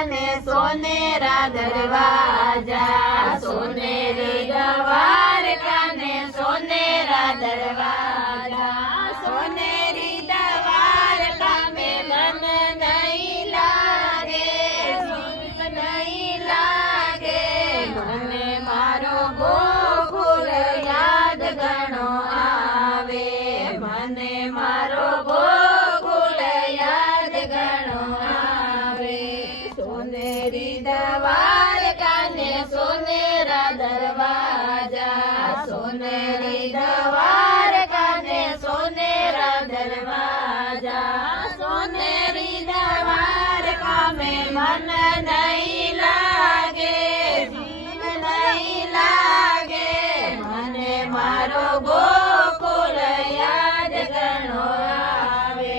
કાને સોનેરા દરવાજા, સોનેરી દ્વારકા ને સોનેરા દરવાજા, સોનેરી દ્વારકા में मन नहीं लागे, सुख नहीं लागे, મને મારો ગોકુળ યાદ ઘણો આવે, મને મારો ગોકુળ યાદ ઘણો આવે, સોનેરી દ્વારકા ને સોનેરા દરવાજા, સોનેરી દ્વારકા ને સોનેરા દરવાજા, સોનેરી દ્વારકા में मन नहीं लागे, जीव नहीं लागे, મને મારો ગોકુળ યાદ ઘણો આવે,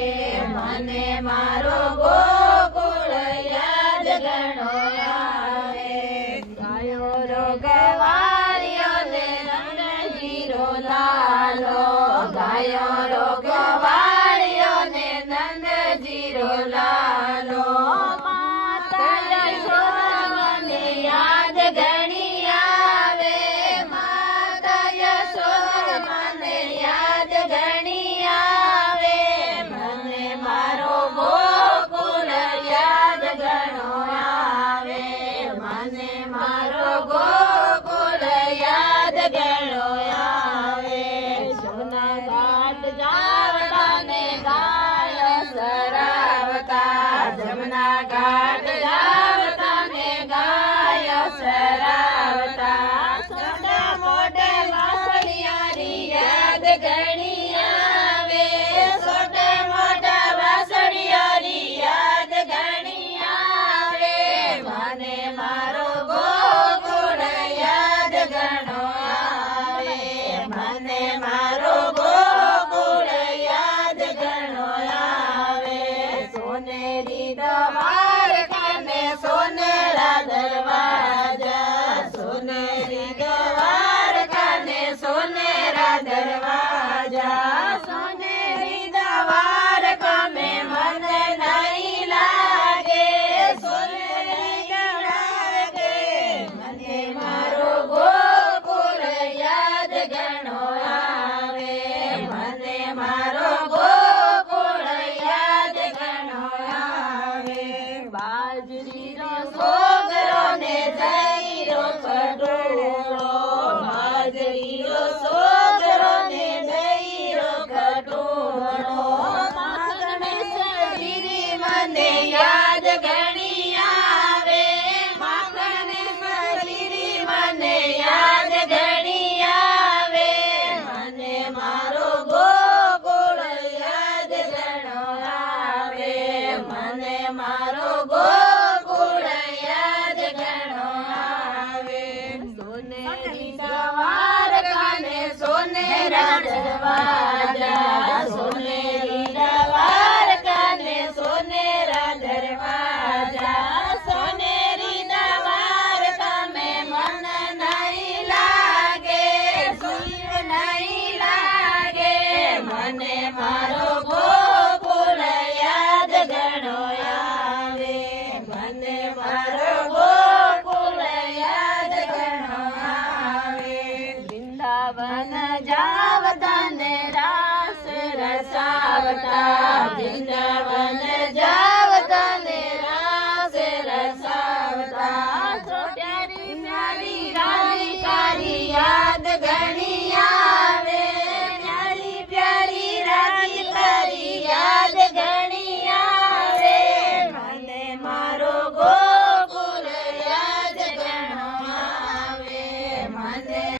મને મારો ગોકુળ યાદ ઘણો આવે, ગાયો રોગવાળીઓ ને નંદજીરો લાલો, ગાયો રોગવાળીઓ ને નંદજીરો લાલો, માતા યશોદાને યાદ ઘણી આવે, માતા યશોદાને યાદ ઘણી આવે, મને મારો ગોકુળ યાદ ઘણો આવે, મને મારો ગોકુળ યાદ ઘણો આવે, સોના ઘાટ જાવતા ને ગાય સરાવતા, જમના ઘાટ જાવતા ને ગાય સરાવતા, સોના મોઢે વાસળિયારી યાદ ઘણી આવે, સોના મોઢા વાસળિયારી યાદ ઘણી આવે, મને મારો ગોકુળ યાદ ઘણો આવે, મને મારો ગોકુળ યાદ ઘણો આવે, સોનેરી દ્વારકા ને સોનેરા દરવાજા, સોનેરી દ્વારકા ને સોનેરા દરવાજા, સોનેરી દ્વારકા में मन नहीं लागे, સોનેરી દ્વારકે મને મારો ગોકુળ યાદ ઘણો આવે, મને મારો ગોકુળ યાદ ઘણો આવે, બાજરીનો સોગરો ને જઈરો કટોળો, બાજરીનો સોગરો ને જઈરો કટોળો, માખણે શરીરી મને યાદ ઘણી આવે, માખણે શરીરી મને યાદ ઘણી આવે, મને મારો ગોકુળ યાદ ઘણો આવે, મને મારો ગોકુળ યાદ ઘણો આવે, સોનેરી દ્વારકા ને સોનેરા દરવાજા, સોનેરી દ્વારકા ને સોનેરા દરવાજા, સોનેરી દ્વારકા में मन नहीं लागे, जीव नहीं लागे, મને મારો ગોકુળ યાદ ઘણો આવે, મને મારો